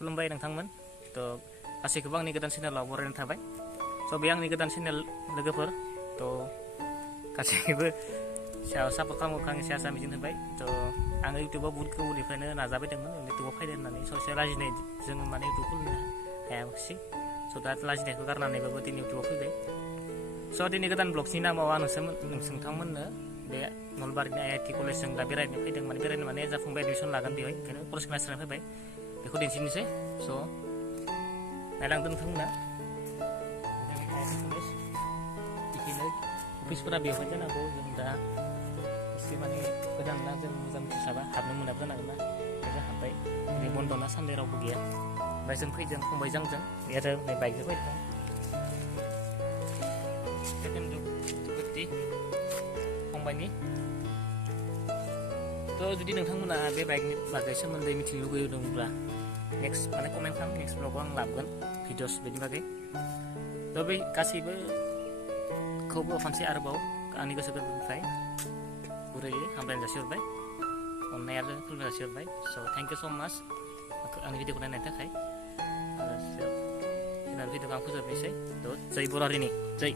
खुलुमबाय नोंथांमोन थ' गासैखौबो आंनि गोदान चेनेलाव बरायनाय थाबाय स' बे आंनि गोदान चेनेल लोगोफोर थ' गासैबो सापर्ट खालामो आंनि सायाव मिजिं होबाय थ' आङो इउटुबाव बुहुत गोबावनिफ्रायनो नाजाबायदोंमोन इउटुबाव फैदों होननानै ससे लाजिनाय जोङो माने इउटुब खुलिनो हायाखिसै स' दा लाजिनायखौ गारनानैबाबो दिनै इउटुबाव फैबाय स' दिनै गोदान ब्लगनि नामाव आं नोंथांमोननो बे नलबारिनि IIT कलेजजों दा बेरायनो फैदों बेरायनो माने जाफुंबाय एडमिसन लागोन बेवहाय ओंखायनो कलेज क्लास जानानै फैबाय बेखौ दिन्थिनोसै स' नायलांदो नोंथांमोना IIT कलेज बिदिनो अफिसफोरा बेवहाय जानांगौ जों दा एसे माने गोदान ना जों मोजां मिथिस्लाबा हाबनो मोनाबो जानांगोन ना ओमफ्राय हाबबाय दिनै बन्द'ना सानदे रावबो गैया ओमफ्राय जों फैदों फंबाय जोंजों आरो नै बाइकजों फैदों फंबायनि थ' जुदि नोंथांमोना बे बाइकनि बागै सोमोन्दै मिथिनो लुगैदोंब्ला नेक्स्ट माने कमेन्ट खालाम नेक्स्ट ब्लगाव आं लाबोगोन भिडिअस बेनि बागै थ' बै गासैबोखौबो खनसे आरोबाव आंनि गोसो गोरबोनिफ्राय गुरैयै हामलायनाय जासिहरबाय अननाय आरो खुलुमनाय जासिहरबाय स' थेंक इउ स' माच आंनि भिडिअखौ नायनायनि थाखाय आरो भिडिअखौ आं फोजोबनोसै थ' जै बर' हारिनि जै